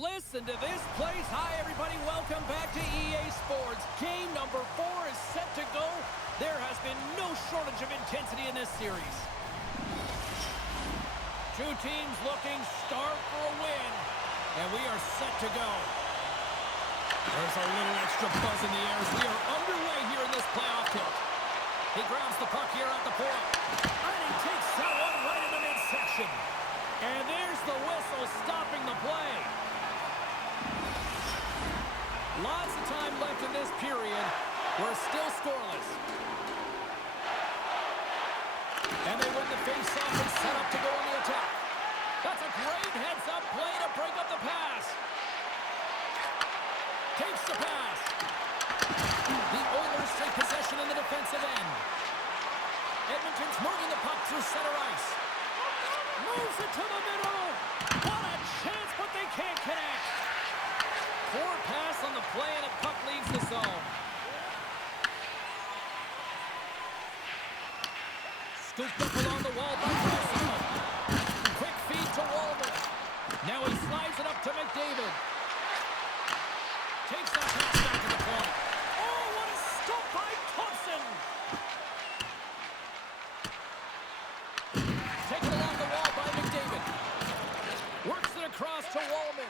Listen to this place. Hi, everybody. Welcome back to EA Sports. Game number 4 is set to go. There has been no shortage of intensity in this series. Two teams looking starved for a win, and we are set to go. There's a little extra buzz in the air as we are underway here in this playoff tilt. He grabs the puck here at the point, and he takes that one right in the midsection. And there's the whistle stopping the play. Lots of time left in this period. We're still scoreless. And they win the face-off and set up to go on the attack. That's a great heads-up play to break up the pass. Takes the pass. The Oilers take possession in the defensive end. Edmonton's moving the puck through center ice. Moves it to the middle. What a chance, but they can't connect. Poor pass on the play, and the puck leaves the zone. Scooped up along the wall by Draisaitl. Quick feed to Walden. Now he slides it up to McDavid. Takes that pass back to the point. Oh, what a stop by Thompson! Taken along the wall by McDavid. Works it across to Walden.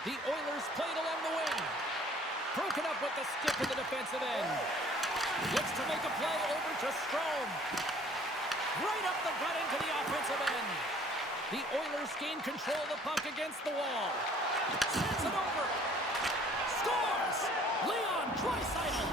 The Oilers played along the wing. Broken up with the stick in the defensive end. Looks to make a play over to Strome. Right up the gut into the offensive end. The Oilers gain control of the puck against the wall. Sends it over. Scores! Leon Draisaitl.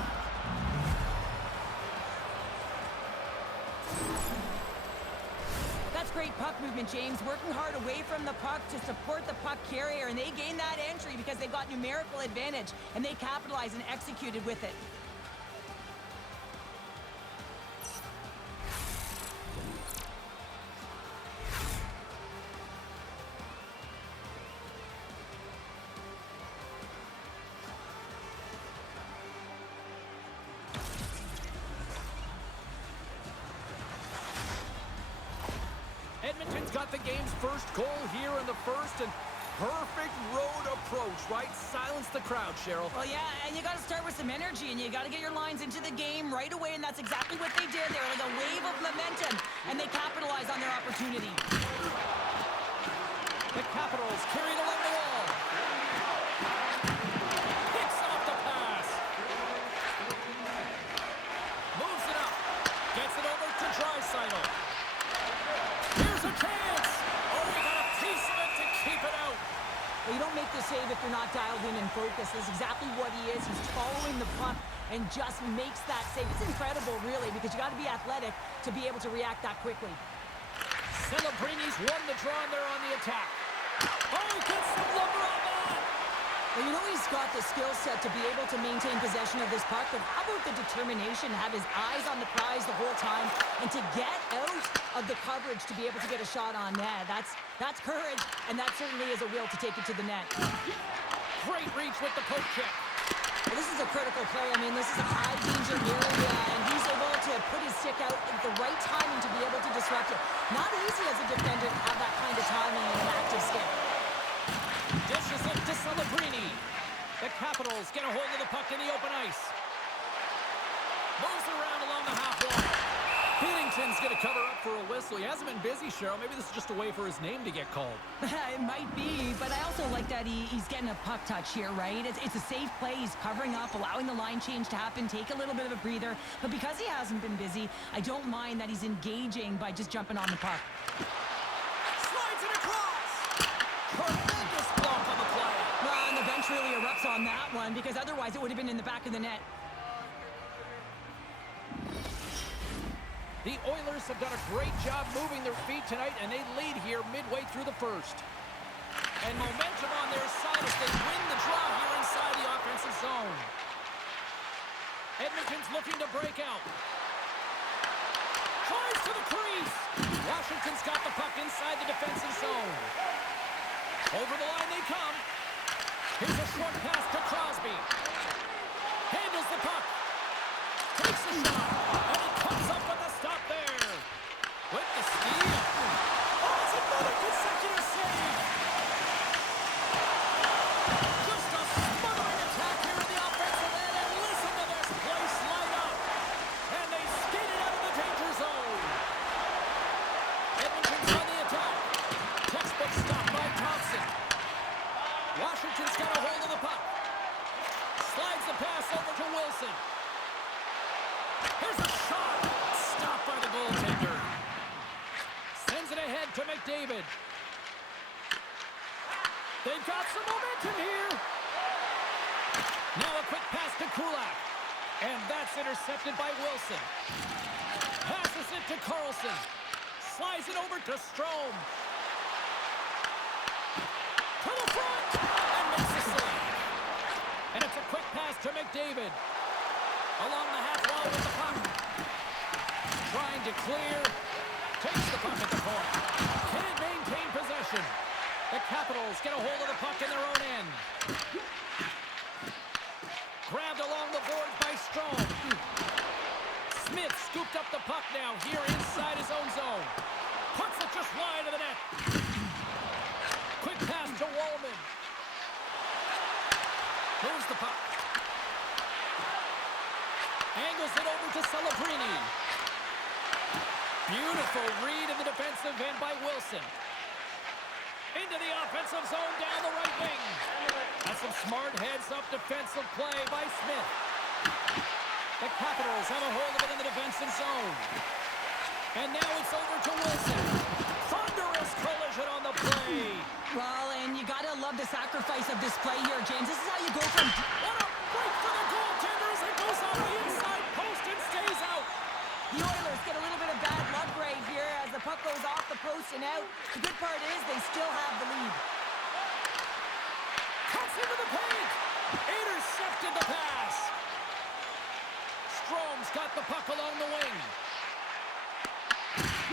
That's great puck movement, James. Working hard away from the puck to support the puck carrier, and they gained that entry because they got numerical advantage, and they capitalized and executed with it. Edmonton's got the game's first goal here in the first, and perfect road approach, right? Silence the crowd, Cheryl. Well, yeah, and you got to start with some energy, and you got to get your lines into the game right away, and that's exactly what they did. They were like a wave of momentum, and they capitalized on their opportunity. The Capitals carried along the wall. Picks off the pass. Moves it up. Gets it over to Draisaitl. Here's a chance. Oh, he got a piece of it to keep it out. Well, you don't make the save if you're not dialed in and focused. That's exactly what he is. He's following the puck and just makes that save. It's incredible, really, because you got to be athletic to be able to react that quickly. Celebrini's won the draw, and they're on the attack. Oh, he gets some lumber on that. Well, you know he's got the skill set to be able to maintain possession of this puck, but how about the determination to have his eyes on the prize the whole time and to get out of the coverage to be able to get a shot on net? That's courage, and that certainly is a will to take it to the net. Great reach with the poke check. Well, this is a critical play. I mean, this is a high-danger area, and he's able to put his stick out at the right timing to be able to disrupt it. Not easy as a defender to have that kind of timing and an active stick. Dishes it to Celebrini. The Capitals get a hold of the puck in the open ice. Moves around along the half wall. Binnington's going to cover up for a whistle. He hasn't been busy, Cheryl. Maybe this is just a way for his name to get called. It might be, but I also like that he's getting a puck touch here, right? It's a safe play. He's covering up, allowing the line change to happen, take a little bit of a breather. But because he hasn't been busy, I don't mind that he's engaging by just jumping on the puck. Slides it across. Tremendous block on the play. Well, and the bench really erupts on that one, because otherwise it would have been in the back of the net. The Oilers have done a great job moving their feet tonight, and they lead here midway through the first. And momentum on their side as they win the draw here inside the offensive zone. Edmonton's looking to break out. Tries to the crease. Washington's got the puck inside the defensive zone. Over the line they come. Here's a short pass to Crosby. Handles the puck. Takes the shot. And he comes up with a stop there. With the steal. Oh, it's another consecutive save. Just a smothering attack here in the offensive end, and listen to this place light up. And they skate it out of the danger zone. Edmonton's on the attack. Textbook stop by Thompson. Washington's got a hold of the puck. Slides the pass over to Wilson. Here's a shot. Stopped by the goaltender. Sends it ahead to McDavid. They've got some momentum here. Now a quick pass to Kulak. And that's intercepted by Wilson. Passes it to Carlson. Slides it over to Strome. To the front. And makes the save. And it's a quick pass to McDavid. Along the half wall with the puck. Trying to clear. Takes the puck at the point. Can it maintain possession? The Capitals get a hold of the puck in their own end. Grabbed along the boards by Strome. Smith scooped up the puck now here inside his own zone. Puts it just wide of the net. Quick pass to Wallman. Moves the puck. Angles it over to Celebrini. Beautiful read in the defensive end by Wilson. Into the offensive zone down the right wing. That's some smart heads-up defensive play by Smith. The Capitals have a hold of it in the defensive zone. And now it's over to Wilson. Thunderous collision on the play. Well, and you gotta love the sacrifice of this play here, James. This is how you go from... What a break for the goaltender as it goes on the inside post and stays out. The Oilers get a little bit of bad luck right here as the puck goes off the post and out. The good part is they still have the lead. Cuts into the paint. Intercepted the pass. Strome's got the puck along the wing.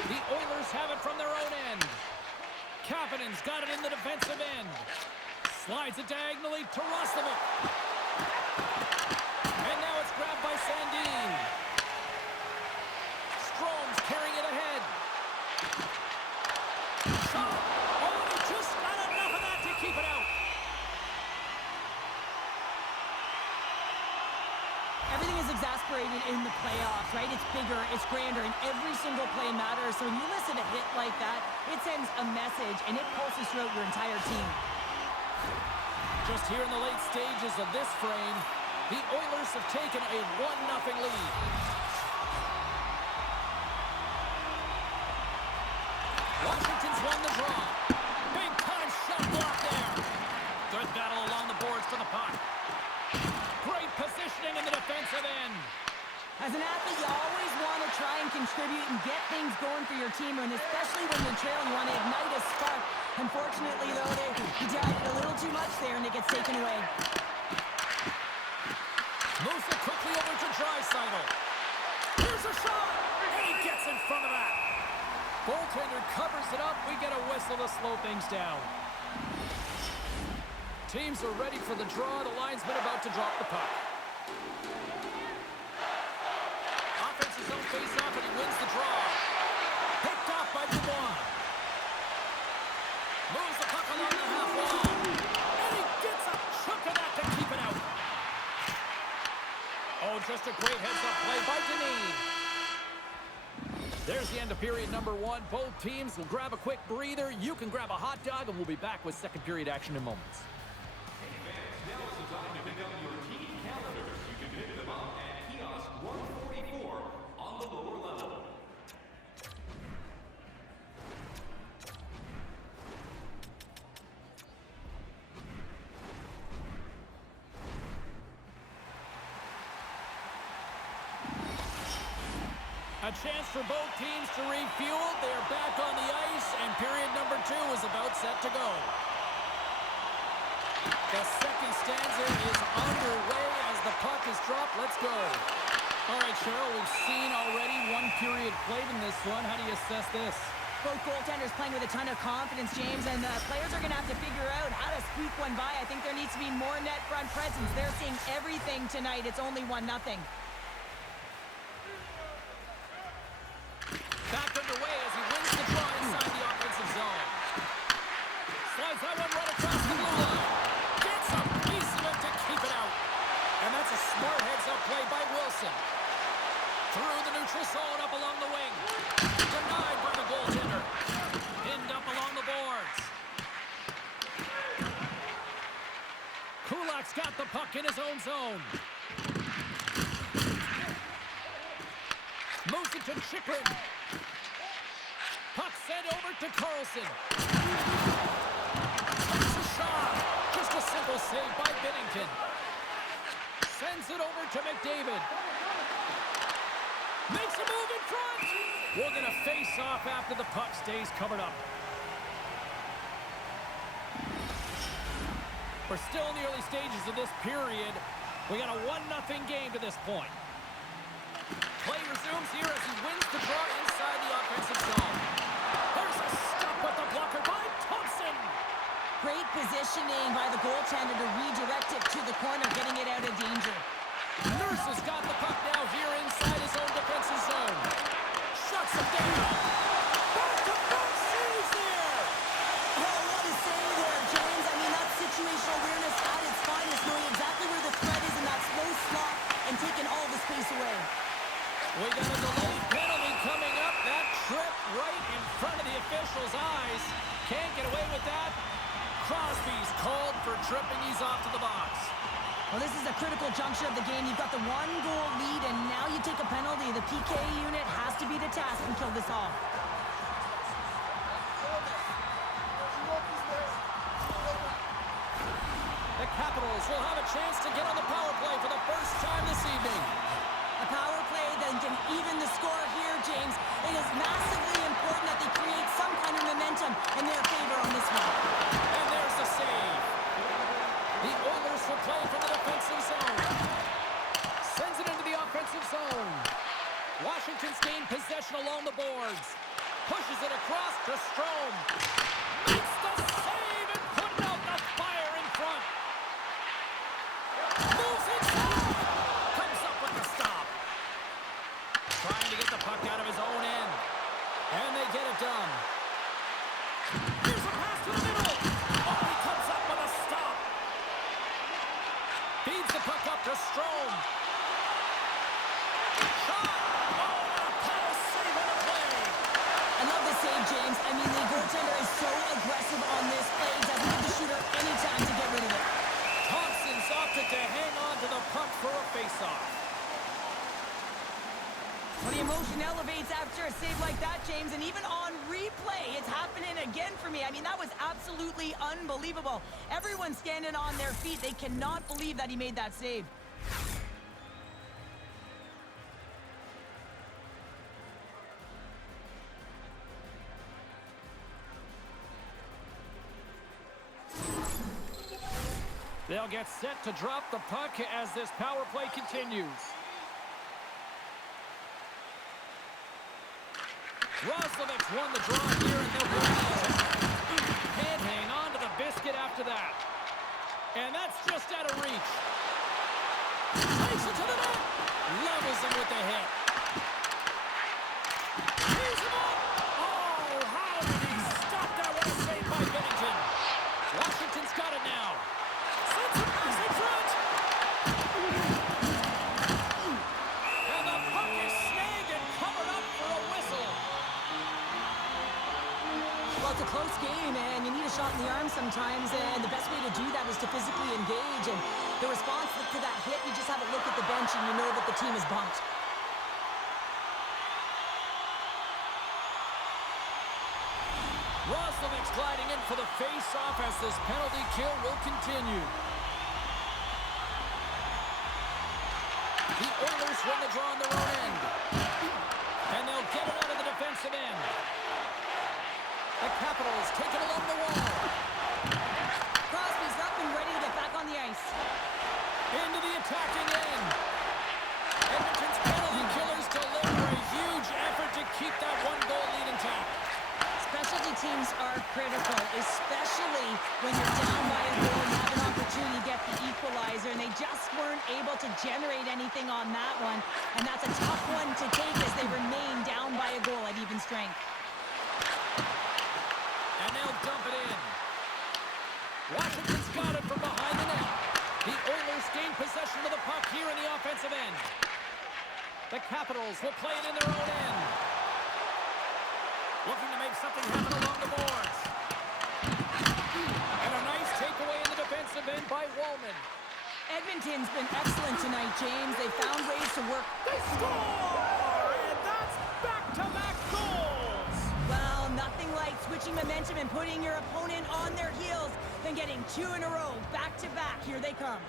The Oilers have it from their own end. Kapanen's got it in the defensive end. Slides it diagonally to Roslovic. And now it's grabbed by Sandin. Strome's carrying it ahead. Shot. Oh, he just got enough of that to keep it out. Everything is exasperated in the playoffs, right? It's bigger, it's grander, and every single play matters. So when you listen to a hit like that, it sends a message, and it pulses throughout your entire team. Just here in the late stages of this frame, the Oilers have taken a 1-0 lead. Washington's won the draw. Big time shot block there. Good battle along the boards for the puck. Great positioning in the defensive end. As an athlete, you always want to try and contribute and get things going for your team, and especially when you're trailing, you want to ignite a spark. Unfortunately, though, he did a little too much there, and it gets taken away. Moves it quickly over to Draisaitl. Here's a shot, and he gets in front of that. Goaltender covers it up. We get a whistle to slow things down. Teams are ready for the draw. The linesman about to drop the puck. Offense's own face-off, and he wins the draw. Picked off by Dubois. Moves the puck along the half wall. And he gets a chunk of that to keep it out. Oh, just a great heads-up play by Denis. There's the end of period number 1. Both teams will grab a quick breather. You can grab a hot dog, and we'll be back with second period action in moments. Now is the time to pick up your team calendars. You can pick them up at kiosk 144 on the lower level. A chance for both teams to refuel. They're back on the ice, and period number 2 is about set to go. The second stanza is underway as the puck is dropped. Let's go. All right, Cheryl, we've seen already one period played in this one. How do you assess this? Both goaltenders playing with a ton of confidence, James, and the players are going to have to figure out how to squeak one by. I think there needs to be more net front presence. They're seeing everything tonight. It's only 1-0. Back underway as he wins the draw inside the offensive zone. Slides that one right across the blue line. Gets Through the neutral zone, up along the wing. Denied by the goaltender. Pinned up along the boards. Kulak's got the puck in his own zone. Moves it to Chikrin. Puck sent over to Carlson. Takes a shot. Just a simple save by Binnington. Sends it over to McDavid. Makes a move in front. We're going to face off after the puck stays covered up. We're still in the early stages of this period. We got a 1-0 game to this point. Play resumes here as he wins the draw inside the offensive zone. There's a stop with the blocker by Thompson. Great positioning by the goaltender to redirect it to the corner, getting it out of danger. Nurse has got the puck now here inside his own defensive zone. Shuts him down. Back-to-back saves there. Oh, what a save there, James. I mean, that's situational awareness at its finest, knowing exactly where the threat is in that slow slot and taking all the space away. We got a delayed penalty coming up. That trip right in front of the official's eyes. Can't get away with that. Crosby's called for tripping. He's off to the box. Well, this is a critical juncture of the game. You've got the 1-goal lead, and now you take a penalty. The PK unit has to be the task and kill this off. The Capitals will have a chance to get on the power play for the first time this evening. A power play that can even the score here, James. It is massively important that they create some kind of momentum in their favor on this one. And there's the save. The Oilers will play from the defensive zone. Sends it into the offensive zone. Washington's gained possession along the boards. Pushes it across to Strome. Makes the save and putting out the fire in front. Moves inside. Comes up with the stop. Trying to get the puck out of his own end. And they get it done. Here's a pass to the middle. Oh, he comes up with a stop. Feeds the puck up to Strome. Shot. Oh, a power save on the play. I love the save, James. I mean, the goaltender is so aggressive on this play. He doesn't give the shooter any time to get rid of it. Thompson's opted to hang on to the puck for a faceoff. Well, the emotion elevates after a save like that, James, and even on replay, it's happening again for me. I mean, that was absolutely unbelievable. Everyone's standing on their feet. They cannot believe that he made that save. They'll get set to drop the puck as this power play continues. Roslovic's won the draw here, and they'll go can't hang on to the biscuit after that. And that's just out of reach. Takes it to the net. Levels him with the hit. He's him up. Oh, how did he stop that? What a save by Binnington. Washington's got it now. Sends it pass in front. And the puck is snagged and covered up for a whistle. Well, it's a close game, and you need a shot in the arm sometimes, and the best way to do that is to physically engage, and the response to that hit, you just have a look at the bench, and you know that the team is bumped. Roslovic's gliding in for the face-off as this penalty kill will continue. The Oilers win the draw on their own end. And they'll get it out of the defensive end. The Capitals take it along the wall. Crosby's up and ready to get back on the ice. Into the attacking end. Edmonton's penalty killers deliver a huge effort to keep that one-goal lead intact. Specialty teams are critical, especially when you're down by a goal and have an opportunity to get the equalizer, and they just weren't able to generate anything on that one, and that's a tough one to take as they remain down by a goal at even strength. And they'll dump it in. Washington's got it from behind the net. The Oilers gain possession of the puck here in the offensive end. The Capitals will play it in their own end. Looking to make something happen along the boards. And a nice takeaway in the defensive end by Wallman. Edmonton's been excellent tonight, James. They found ways to work. They score! And that's back-to-back goals! Well, nothing like switching momentum and putting your opponent on their heels than getting 2 in a row, back-to-back. Here they come.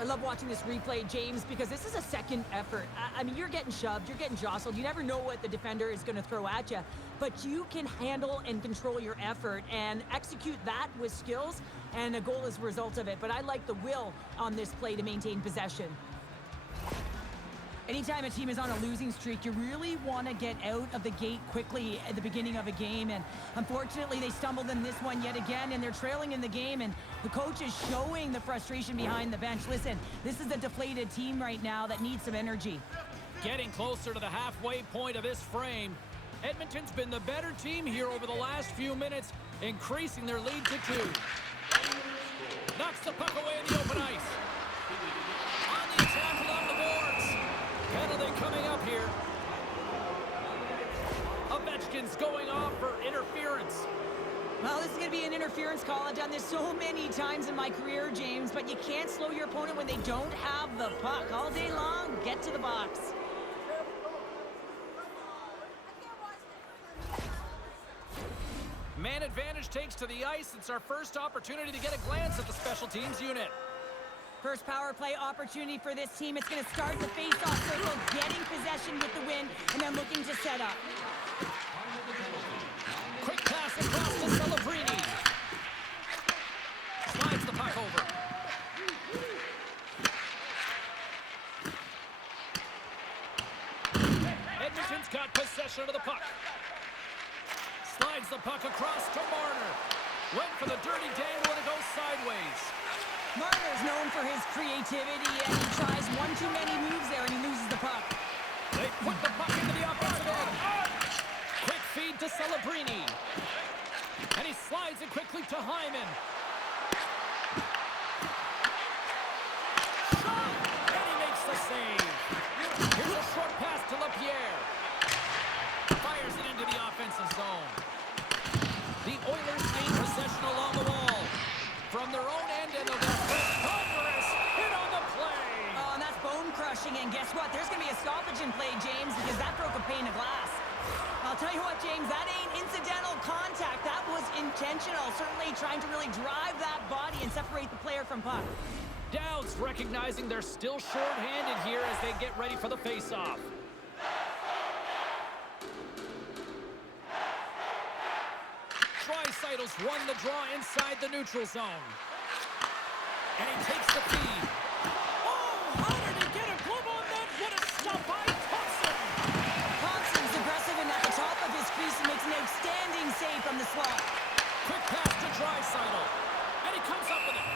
I love watching this replay, James, because this is a second effort. I mean, you're getting shoved, you're getting jostled. You never know what the defender is going to throw at you, but you can handle and control your effort and execute that with skills, and a goal is a result of it. But I like the will on this play to maintain possession. Anytime a team is on a losing streak, you really want to get out of the gate quickly at the beginning of a game, and unfortunately they stumbled in this one yet again, and they're trailing in the game, and the coach is showing the frustration behind the bench. Listen, this is a deflated team right now that needs some energy. Getting closer to the halfway point of this frame, Edmonton's been the better team here over the last few minutes, increasing their lead to 2. Knocks the puck away in the open ice. On the attack along the boards. Penalty coming up here. Ovechkin's going off for interference. Well, this is going to be an interference call. I've done this so many times in my career, James, but you can't slow your opponent when they don't have the puck. All day long, get to the box. Man advantage takes to the ice. It's our first opportunity to get a glance at the special teams unit. First power play opportunity for this team. It's going to start the face-off circle, getting possession with the win, and then looking to set up. Quick pass across to Celebrini. Slides the puck over. Edmonton's got possession of the puck. Slides the puck across to Marner. Went for the dirty dangle and it goes sideways. Marner's known for his creativity, and he tries one too many moves there, and he loses the puck. They put the puck into the offensive end. Quick feed to Celebrini. And he slides it quickly to Hyman. Shot! And he makes the save. Here's a short pass to LaPierre. Fires it into the offensive zone. The Oilers gain possession along the wall. From their own end and the Congress hit on the play. Oh, and that's bone crushing, and guess what? There's going to be a stoppage in play, James, because that broke a pane of glass. I'll tell you what, James, that ain't incidental contact. That was intentional, certainly trying to really drive that body and separate the player from puck. Dowds recognizing they're still short-handed here as they get ready for the face-off. Draisaitl's won the draw inside the neutral zone. And he takes the feed. Oh, how did he get a glove on that? What a stop by Thompson! Thompson's aggressive and at the top of his crease and makes an outstanding save from the slot. Quick pass to Draisaitl. And he comes up with it.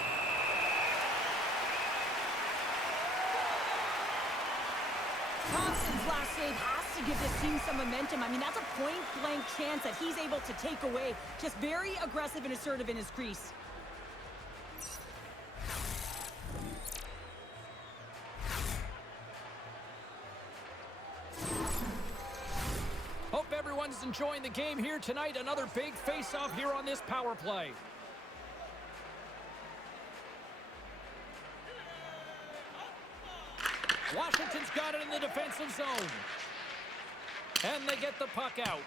Thompson's last save has to give this team some momentum. I mean, that's a point-blank chance that he's able to take away. Just very aggressive and assertive in his crease. Hope everyone's enjoying the game here tonight. Another big face-off here on this power play. Washington's got it in the defensive zone. And they get the puck out.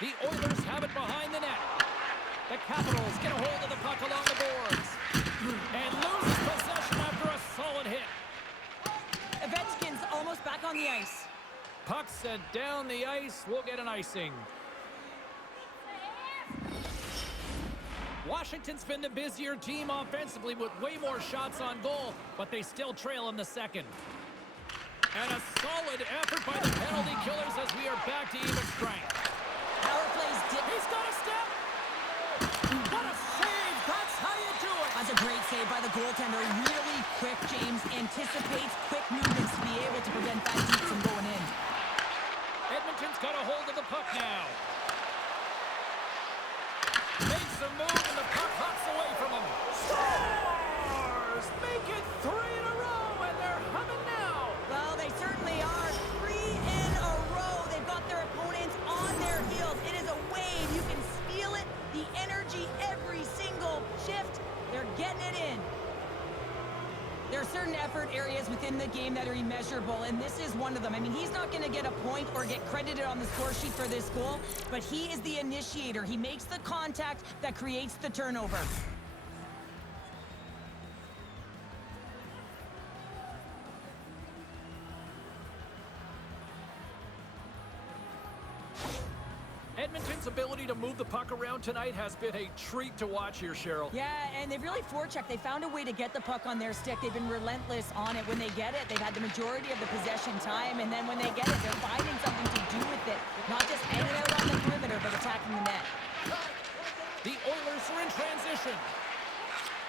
The Oilers have it behind the net. The Capitals get a hold of the puck along the boards. And loses possession after a solid hit. Ovechkin's almost back on the ice. Puck sent down the ice. We'll get an icing. Washington's been the busier team offensively with way more shots on goal, but they still trail in the second. And a solid effort by the penalty killers as we are back to even strength. Power plays dip. He's got a step. What a save. That's how you do it. That's a great save by the goaltender. Really quick, James. Anticipates quick movements to be able to prevent that deep from going in. Edmonton's got a hold of the puck now. Makes a move and the puck hops away from him. Scores! Make it 3 in a row and they're getting it in. There are certain effort areas within the game that are immeasurable, and this is one of them. I mean, he's not going to get a point or get credited on the score sheet for this goal, but he is the initiator. He makes the contact that creates the turnover. Edmonton's ability to move the puck around tonight has been a treat to watch here, Cheryl. Yeah, and they've really forechecked. They found a way to get the puck on their stick. They've been relentless on it. When they get it, they've had the majority of the possession time, and then when they get it, they're finding something to do with it. Not just hanging out on the perimeter, but attacking the net. The Oilers are in transition.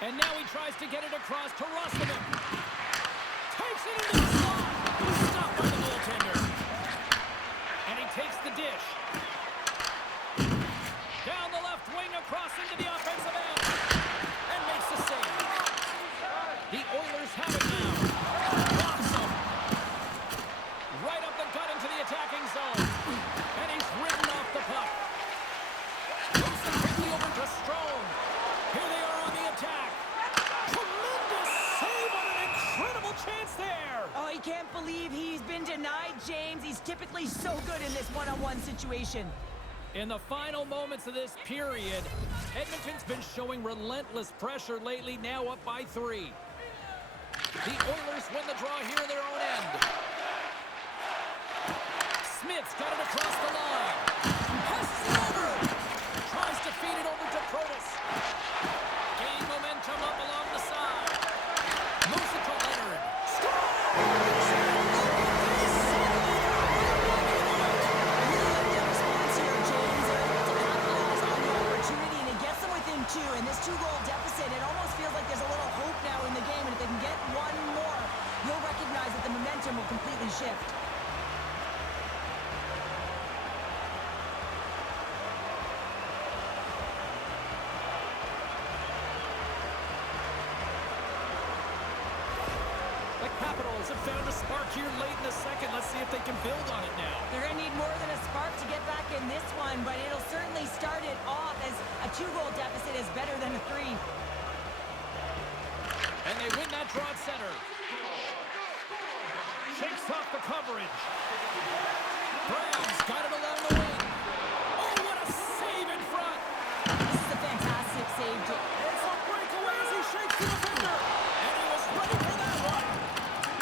And now he tries to get it across to Russellman. Takes it into the slot. Stopped by the goaltender. And he takes the dish. Down the left wing, across into the offensive end. And makes the save. The Oilers have it now. Blocks him. Right up the gut into the attacking zone. And he's ridden off the puck. Moves it quickly over to Strome. Here they are on the attack. Tremendous save on an incredible chance there. Oh, he can't believe he's been denied, James. He's typically so good in this one-on-one situation. In the final moments of this period, Edmonton's been showing relentless pressure lately, now up by 3. The Oilers win the draw here in their own end. Smith's got it across the line. Passes it over. Tries to feed it over to Protas. Gain momentum up along the side. Moves it to Leonard. And this 2-goal deficit, it almost feels like there's a little hope now in the game, and if they can get one more, you'll recognize that the momentum will completely shift. The Capitals have found a spark here late in the second. Let's see if they can build on it now. They're going to need more than a spark to get back in this one, but it'll certainly start it off, as a 2-goal deficit is better than a 3. And they win that draw at center. Shakes off the coverage. Brown's got it along the wing. Oh, what a save in front. This is a fantastic save. It's a breakaway as he shakes the defender. And he was ready for that one.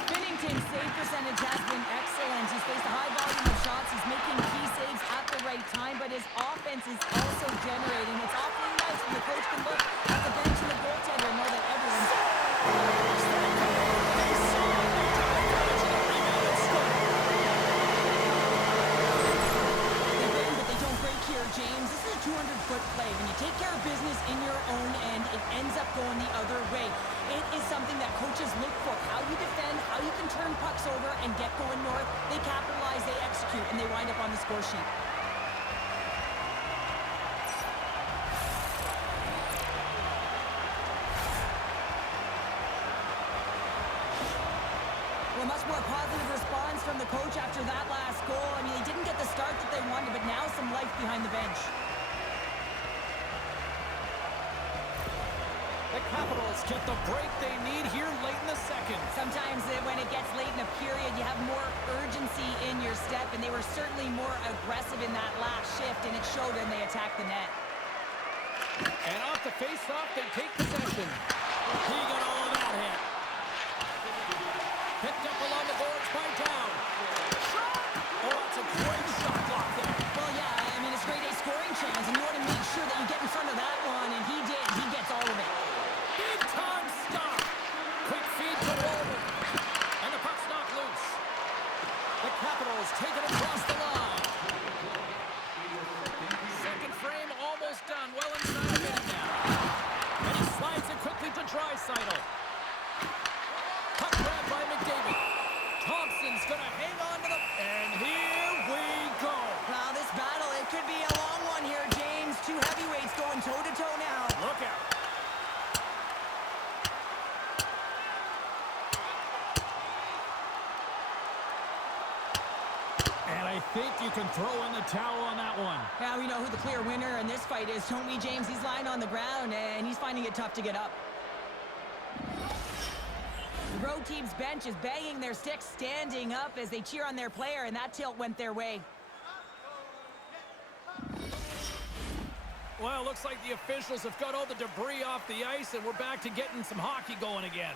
Binnington's save percentage has been excellent. He's faced a high volume of shots. He's making key saves at the right time, but his offense is also generating. It's awfully nice when the coach can look at the bench and the goaltender and know that everyone's... They bend, but they don't break here, James. This is a 200-foot play. When you take care of business in your own end, it ends up going the other way. It is something that coaches look for. How you defend, how you can turn pucks over and get going north. They capitalize, they execute, and they wind up on the score sheet. Well, much more positive response from the coach after that last goal. I mean, they didn't get the start that they wanted, but now some life behind the bench. The Capitals get the break they need here late in the second. Sometimes when it gets late in a period, you have more urgency in your step, and they were certainly more aggressive in that last shift, and it showed when they attacked the net. And off the face-off, they take possession. He got all of that hit. Picked up along the boards by Down. Shot! Oh, that's a great shot block there. Well, yeah, I mean, it's grade A scoring chance, and you want to make sure that you get in front of that one, and he did. He gets all of it. Big-time stop. Quick feed to Walden. And the puck's knocked loose. The Capitals take it across the line. Second frame almost done. Well inside a minute now. And he slides it quickly to Draisaitl. Puck grab by McDavid. Thompson's going to hang on to the... And here we go. Now, this battle, it could be a long one here, James. Two heavyweights going toe-to-toe now. Look out. And I think you can throw in the towel on that one. Now we know who the clear winner in this fight is, don't we, James? He's lying on the ground, and he's finding it tough to get up. The road team's bench is banging their sticks, standing up as they cheer on their player, and that tilt went their way. Well, looks like the officials have got all the debris off the ice, and we're back to getting some hockey going again.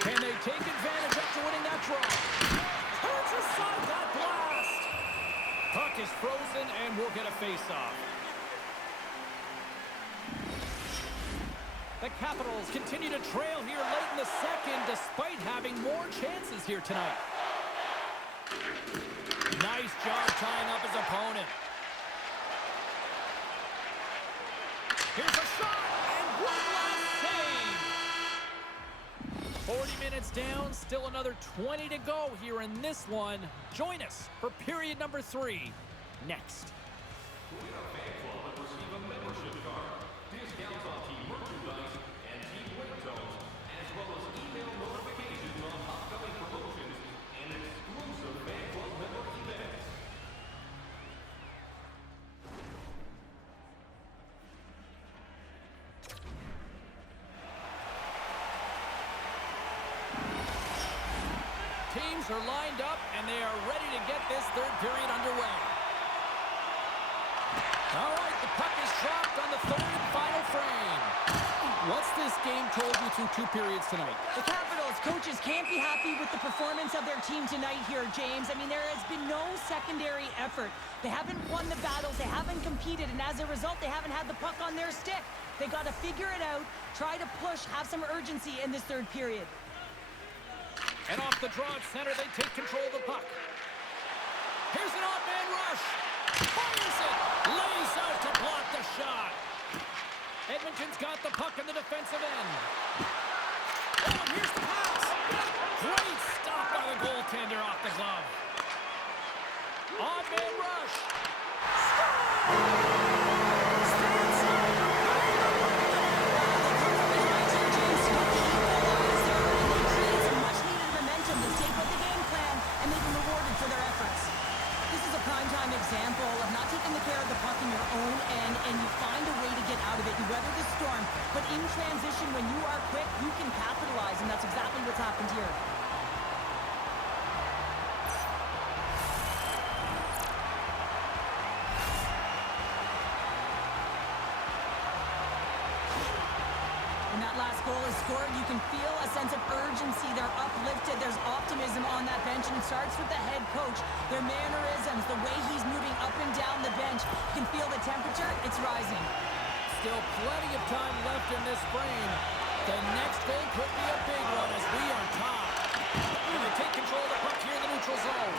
Can they take advantage after winning that draw? Turns aside that blast! Puck is frozen, and we'll get a face-off. The Capitals continue to trail here late in the second, despite having more chances here tonight. Nice job tying up his opponent. Here's a shot, and one last save. 40 minutes down, still another 20 to go here in this one. Join us for period number 3 next. Join our fan club and receive a membership card, discounts on team merchandise and team ringtones, as well as email notifications on upcoming promotions and exclusive fan club member events. Teams are lined up, and they are ready to get this third period underway. All right, the puck is dropped on the third and final frame. What's this game told you through 2 periods tonight? The Capitals coaches can't be happy with the performance of their team tonight here, James. I mean, there has been no secondary effort. They haven't won the battles, they haven't competed, and as a result, they haven't had the puck on their stick. They got to figure it out, try to push, have some urgency in this third period. And off the draw at center, they take control of the puck. Here's an odd man rush. Fires it. Lays out to block the shot. Edmonton's got the puck in the defensive end. Oh, and here's the pass. Great stop by the goaltender off the glove. Odd man rush. Prime example of not taking the care of the puck in your own end, and you find a way to get out of it. You weather the storm, but in transition, when you are quick, you can capitalize, and that's exactly what's happened here. When that last goal is scored, you can feel a sense of urgency. They're uplifted. There's optimism on that bench, and it starts with the head coach. Their mannerisms, the way he's moving up and down the bench. You can feel the temperature. It's rising. Still plenty of time left in this frame. The next goal could be a big one as we are tied. And they take control of the puck here in the neutral zone.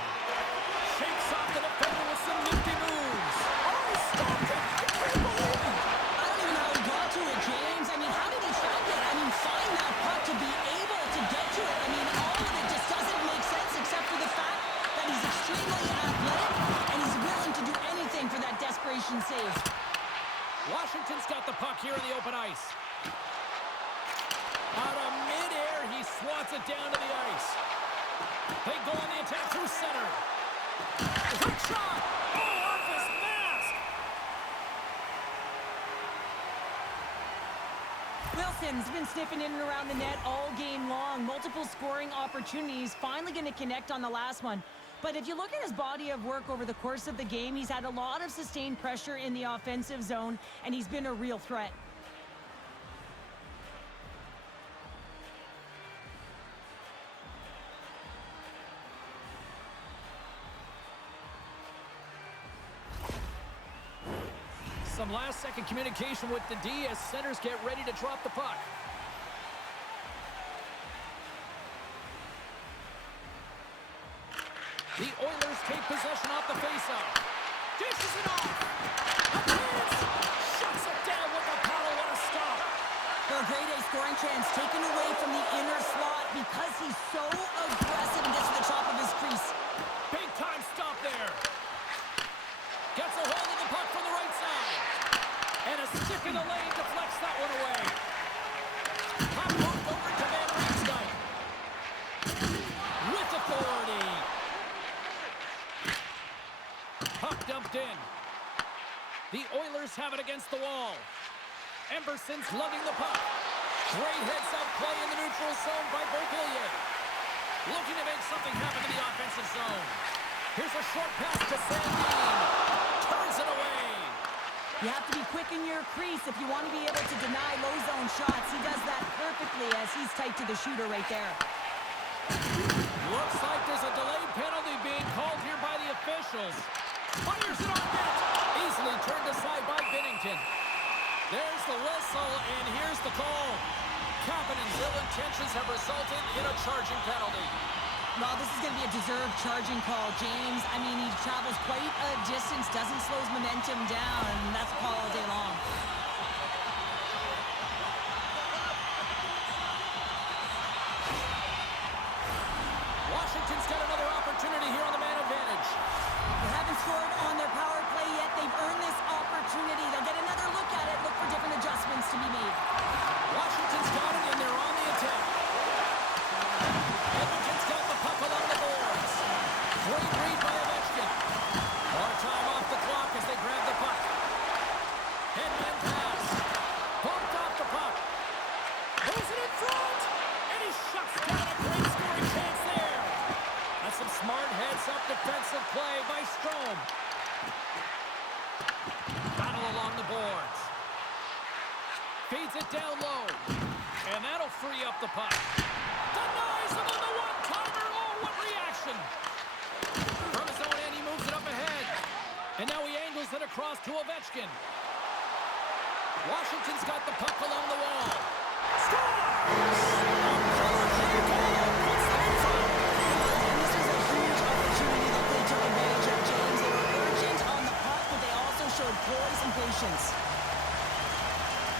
Shakes off the defender with some nifty moves. Oh, he stopped it! I can't believe it! I don't even know how he got to it, James. I mean, how did he track it? I mean, find that puck to be able to get to it. I mean, all of it just doesn't make sense except for the fact that he's extremely athletic and he's willing to do anything for that desperation save. Washington's got the puck here in the open ice. Out of midair, he swats it down to the ice. They go on the attack through center. Quick shot! Oh, off his mask! Wilson's been sniffing in and around the net all game long. Multiple scoring opportunities. Finally going to connect on the last one. But if you look at his body of work over the course of the game, he's had a lot of sustained pressure in the offensive zone, and he's been a real threat. Some last-second communication with the D as centers get ready to drop the puck. The Oilers take possession off the faceoff. Dishes it off. Appears. Shuts it down with a paddle. What a stop. A grade A scoring chance taken away from the inner slot because he's so aggressive and gets to the top of his crease. Big-time stop there. Gets a hold of the puck from the right side. And a stick in the lane deflects that one away. Puck moved over to Van Riemsdyk. With authority. Puck dumped in. The Oilers have it against the wall. Emberson's lugging the puck. Great heads-up play in the neutral zone by Beauvillier. Looking to make something happen in the offensive zone. Here's a short pass to Stanley. Turns it away. You have to be quick in your crease if you want to be able to deny low zone shots. He does that perfectly as he's tight to the shooter right there. Looks like there's a delayed penalty being called here by the officials. Fires it on net. Easily turned aside by Binnington. There's the whistle, and here's the call. Kapanen's ill intentions have resulted in a charging penalty. Well, this is going to be a deserved charging call, James. I mean, he travels quite a distance, doesn't slow his momentum down, and that's a call all day long. Washington's got another opportunity here on the man advantage. They haven't scored on their power play yet. They've earned this opportunity. They'll get another look at it, look for different adjustments to be made. Washington's got it, and they're on the attack. Edmonton's got the puck along the boards. Great read by Ovechkin. More time off the clock as they grab the puck. Headman pass. Bumped off the puck. Moves it in front. And he shuts down a great scoring chance there. That's some smart heads-up defensive play by Strome. Battle along the boards. Feeds it down low. And that'll free up the puck. Denies him on the one-timer. Oh, what reaction. From his own end, he moves it up ahead. And now he angles it across to Ovechkin. Washington's got the puck along the wall. Scores! And this is a huge opportunity that they took advantage of, James. They were urgent on the puck, but they also showed poise and patience.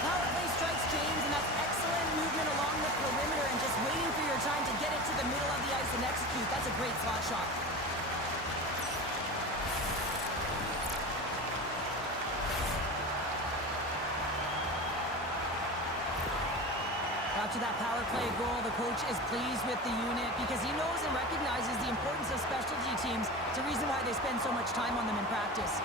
Power play strikes, James, and that's excellent movement along the perimeter and just waiting for your time to get it to the middle of the ice and execute. That's a great slot shot. After that power play goal, the coach is pleased with the unit because he knows and recognizes the importance of specialty teams. It's a reason why they spend so much time on them in practice.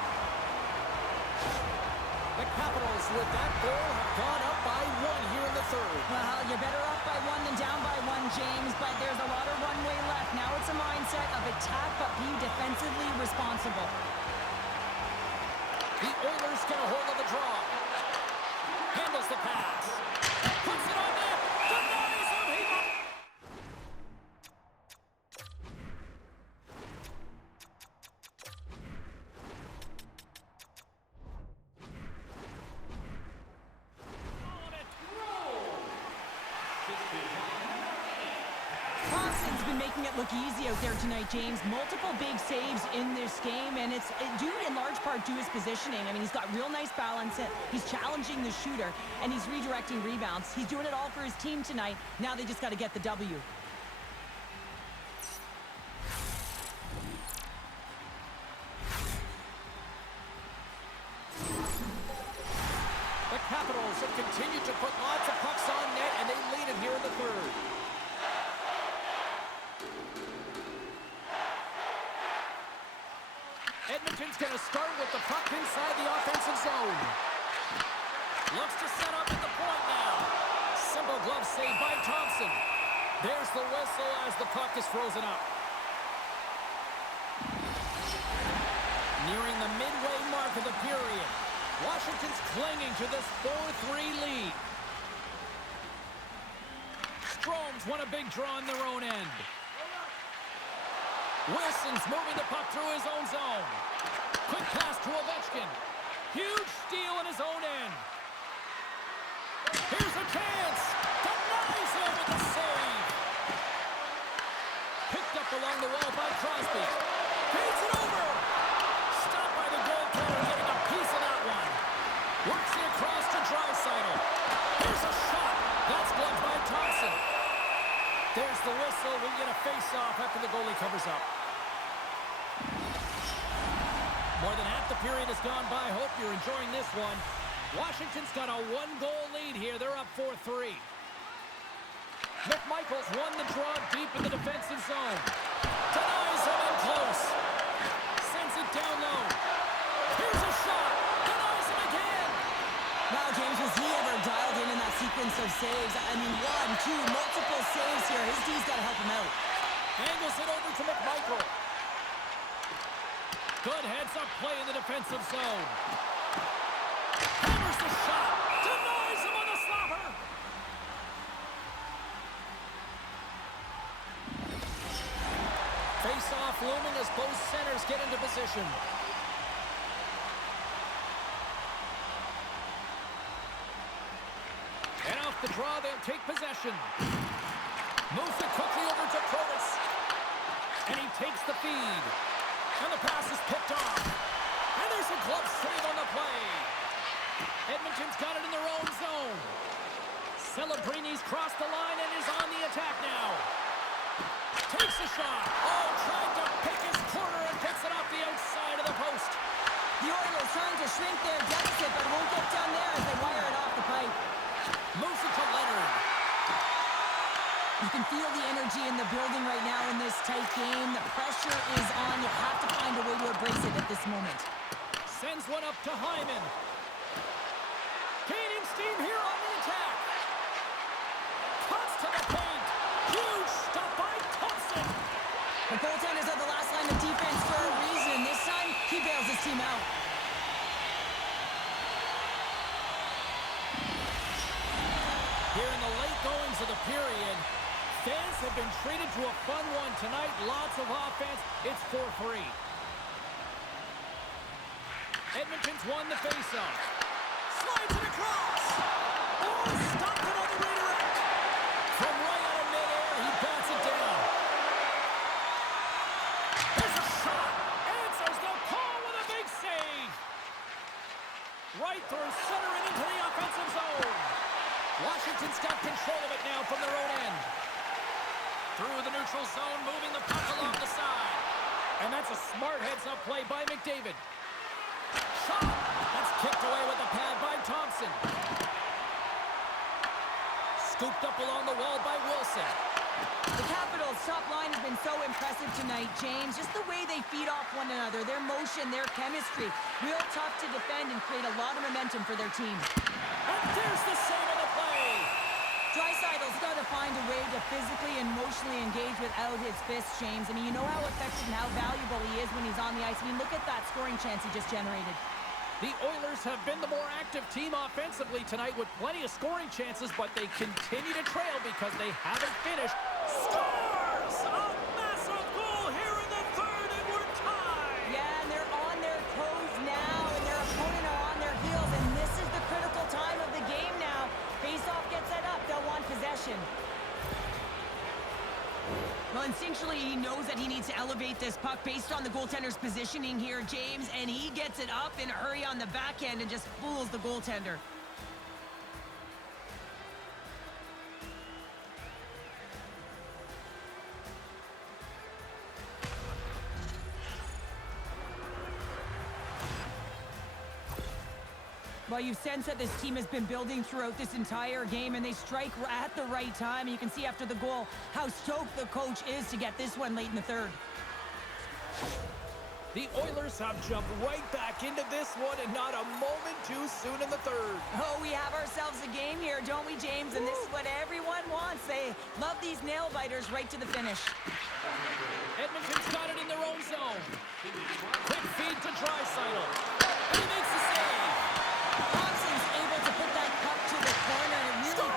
The Capitals, with that goal, have gone up by one here in the third. Well, you're better up by one than down by one, James, but there's a lot of runway left. Now it's a mindset of attack, but be defensively responsible. The Oilers get a hold of the draw. Handles the pass. Puts it on net. Denies him. Thompson's been making it look easy out there tonight, James. Multiple big saves in this game, and it's due in large part to his positioning. I mean, he's got real nice balance. He's challenging the shooter, and he's redirecting rebounds. He's doing it all for his team tonight. Now they just got to get the W. The Capitals have continued to put lots of pucks on net, and they lead it here in the third. Edmonton's going to start with the puck inside the offensive zone. Looks to set up at the point now. Simple glove save by Thompson. There's the whistle as the puck is frozen up. Nearing the midway mark of the period. Washington's clinging to this 4-3 lead. Strome's won a big draw on their own end. Wilson's moving the puck through his own zone. Quick pass to Ovechkin. Huge steal in his own end. Here's a chance. Denies him with the save. Picked up along the wall by Crosby. Feeds it over. Stopped by the goaltender, getting a piece of that one. Works it across to Draisaitl. Here's a shot. That's blocked by Thompson. There's the whistle. We get a face-off after the goalie covers up. More than half the period has gone by. Hope you're enjoying this one. Washington's got a one-goal lead here. They're up 4-3. McMichael's won the draw deep in the defensive zone. Denies him in close. Sends it down low. Here's a shot. Denies him again. Wow, James, was he ever dialed in that sequence of saves. I mean, one, two, multiple saves here. His D's got to help him out. Angles it over to McMichael. Good heads-up play in the defensive zone. Hammers the shot. Denies him on the slapper. Face-off looming as both centers get into position. And off the draw, they'll take possession. Moves it quickly over to Protas. And he takes the feed. And the pass is picked off. And there's a glove save on the play. Edmonton's got it in their own zone. Celebrini's crossed the line and is on the attack now. Takes a shot. Oh, tried to pick his corner and picks it off the outside of the post. The Oilers trying to shrink their deficit, but won't get down there as they wire it off the pipe. Moves it to Leonard. You can feel the energy in the building right now in this tight game. The pressure is on. You have to find a way to embrace it at this moment. Sends one up to Hyman. Gaining steam here on the attack. Cuts to the paint. Huge stop by Thompson. The goaltenders are the last line of defense for a reason. This time, he bails his team out. Here in the late goings of the period, fans have been treated to a fun one tonight. Lots of offense. It's 4-3. Edmonton's won the faceoff. Slides it across. Oh, stopped it on the redirect. From right out of midair, he bats it down. There's a shot. Answers the call with a big save. Right through center and into the offensive zone. Washington's got control of it now from their own end. Through the neutral zone, moving the puck along the side. And that's a smart heads-up play by McDavid. Shot! That's kicked away with the pad by Thompson. Scooped up along the wall by Wilson. The Capitals' top line has been so impressive tonight, James. Just the way they feed off one another, their motion, their chemistry. Real tough to defend and create a lot of momentum for their team. And there's the save of the play. Draisaitl's got to find a way to physically and emotionally engage without his fists, James. I mean, you know how effective and how valuable he is when he's on the ice. I mean, look at that scoring chance he just generated. The Oilers have been the more active team offensively tonight with plenty of scoring chances, but they continue to trail because they haven't finished. Scores! A massive goal here in the third, and we're tied! Yeah, and they're on their toes now, and their opponent are on their heels, and this is the critical time of the game now. Face-off gets set up, they'll want possession. Well, instinctually, he knows that he needs to elevate this puck based on the goaltender's positioning here, James, and he gets it up in a hurry on the backhand and just fools the goaltender. Well, you've sensed that this team has been building throughout this entire game, and they strike at the right time. You can see after the goal how stoked the coach is to get this one late in the third. The Oilers have jumped right back into this one, and not a moment too soon in the third. Oh, we have ourselves a game here, don't we, James? And this is what everyone wants. They love these nail-biters right to the finish. Edmonton's got it in their own zone. Quick feed to Draisaitl. And he makes the save. Thompson's able to put that puck to the corner and really...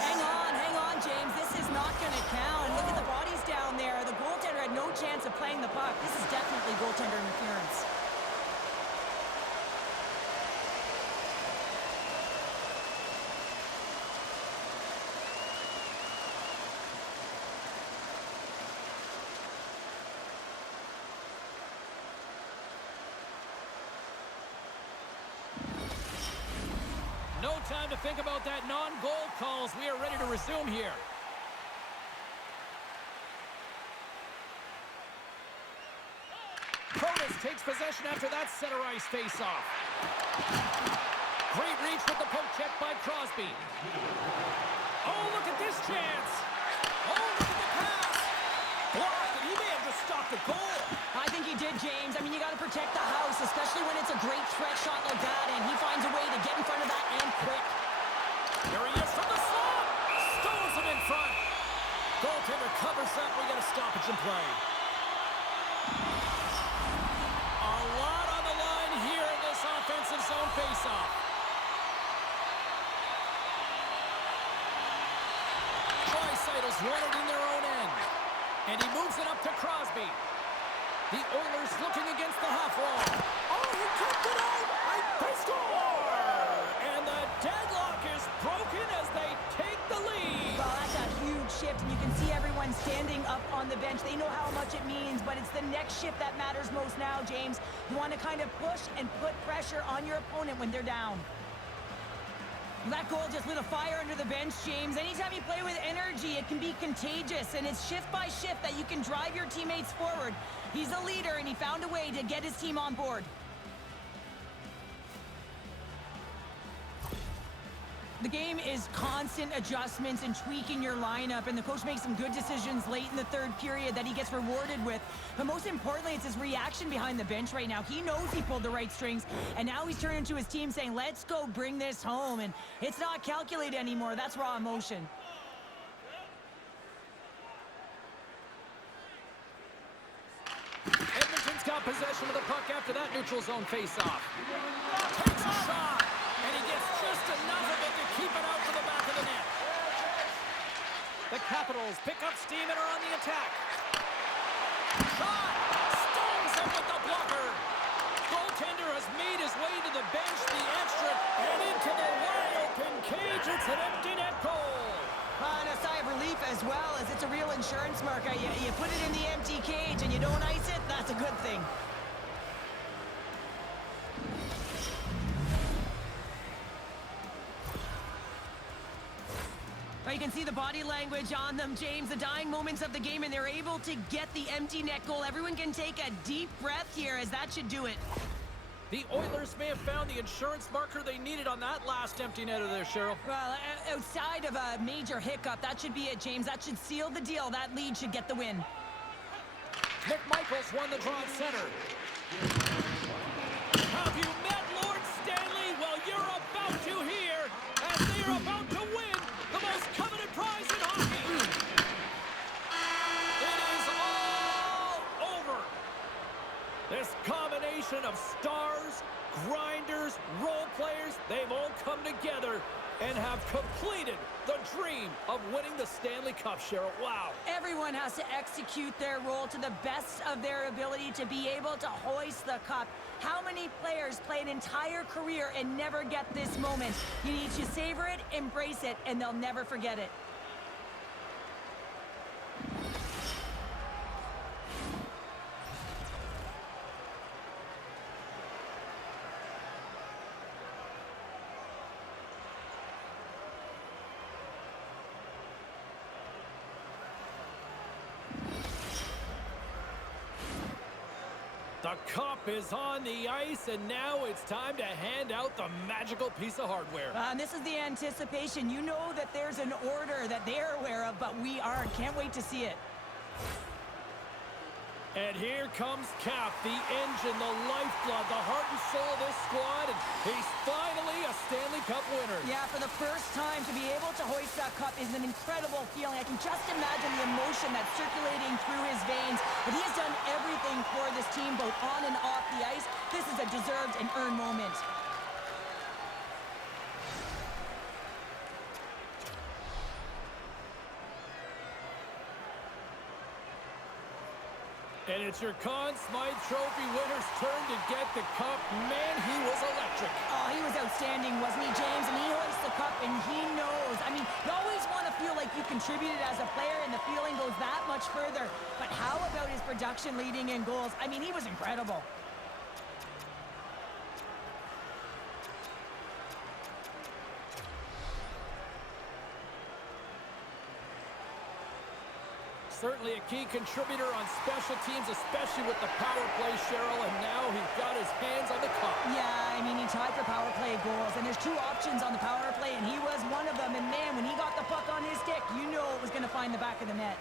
Hang on, James. This is not going to count. Look at the bodies down there. The goaltender had no chance of playing the puck. This is definitely goaltender interference. No time to think about that non-goal calls. We are ready to resume here. Protas takes possession after that center ice face-off. Great reach with the poke check by Crosby. Oh, look at this chance. Oh, look at the pass. Blocked, and he may have just stopped the goal. I think he did, James. I mean, you got to protect the house, especially when it's a great threat shot like that, and he finds a way to get in front of that and quick. Here he is from the slot. Stones him in front. Goaltender covers up. We got a stoppage in play. A lot on the line here in this offensive zone faceoff. Tricytles won it in their own end. And he moves it up to Crosby. The Oilers looking against the half wall. Oh, he kept it out. They score! And the deadlock is broken as they take the lead. Well, that's a huge shift, and you can see everyone standing up on the bench. They know how much it means, but it's the next shift that matters most now, James. You want to kind of push and put pressure on your opponent when they're down. That goal just lit a fire under the bench, James. Anytime you play with energy, it can be contagious, and it's shift by shift that you can drive your teammates forward. He's a leader, and he found a way to get his team on board. The game is constant adjustments and tweaking your lineup, and the coach makes some good decisions late in the third period that he gets rewarded with. But most importantly, it's his reaction behind the bench right now. He knows he pulled the right strings, and now he's turning to his team saying, let's go bring this home. And it's not calculated anymore. That's raw emotion. Edmonton's got possession of the puck after that neutral zone faceoff. Takes a shot, and he gets just enough of it to keep it out to the back of the net. The Capitals pick up steam and are on the attack. Shot! Stones him with the blocker. Goaltender has made his way to the bench, the extra, and into the wide open cage. It's an empty net goal. And a sigh of relief as well, as it's a real insurance marker. You put it in the empty cage and you don't ice it, that's a good thing. Well, you can see the body language on them, James, the dying moments of the game, and they're able to get the empty net goal. Everyone can take a deep breath here, as that should do it. The Oilers may have found the insurance marker they needed on that last empty netter there, Cheryl. Well, outside of a major hiccup, that should be it, James. That should seal the deal. That lead should get the win. Nick Michaels won the draw at center. Have you met Lord Stanley? Well, you're about to hear, as they are about to win the most coveted prize in hockey. It is all over. This combination of stars, grinders, role players, they've all come together and have completed the dream of winning the Stanley Cup, Cheryl. Wow. Everyone has to execute their role to the best of their ability to be able to hoist the cup. How many players play an entire career and never get this moment? You need to savor it, embrace it, and they'll never forget it. The cup is on the ice, and now it's time to hand out the magical piece of hardware. And this is the anticipation. You know that there's an order that they're aware of, but we aren't. Can't wait to see it. And here comes Cap, the engine, the lifeblood, the heart and soul of this squad, and he's finally a Stanley Cup winner. Yeah, for the first time to be able to hoist that cup is an incredible feeling. I can just imagine the emotion that's circulating through his veins. But he has done everything for this team, both on and off the ice. This is a deserved and earned moment. And it's your Conn Smythe Trophy winner's turn to get the cup. Man, he was electric. Oh, he was outstanding, wasn't he, James? And he hoists the cup, and he knows. I mean, you always want to feel like you contributed as a player, and the feeling goes that much further. But how about his production leading in goals? I mean, he was incredible. Certainly a key contributor on special teams, especially with the power play, Cheryl, and now he's got his hands on the cup. Yeah, I mean, he tied for power play goals, and there's two options on the power play, and he was one of them. And man, when he got the puck on his stick, you know it was going to find the back of the net.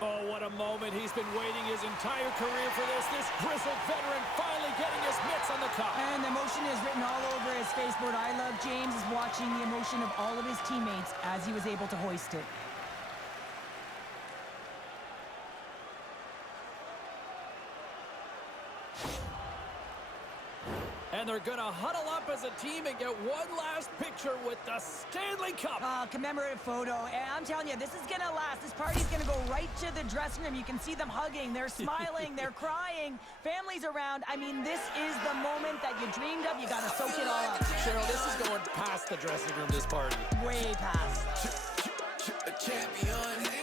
Oh, what a moment. He's been waiting his entire career for this. This grizzled veteran finally getting his mitts on the cup. And the emotion is written all over his face. What I love, James, is watching the emotion of all of his teammates as he was able to hoist it. And they're going to huddle up as a team and get one last picture with the Stanley Cup. Commemorative photo. And I'm telling you, this is going to last. This party's going to go right to the dressing room. You can see them hugging. They're smiling. They're crying. Families around. I mean, this is the moment that you dreamed of. You got to soak it all up. Cheryl, this is going past the dressing room, this party. Way past. A champion.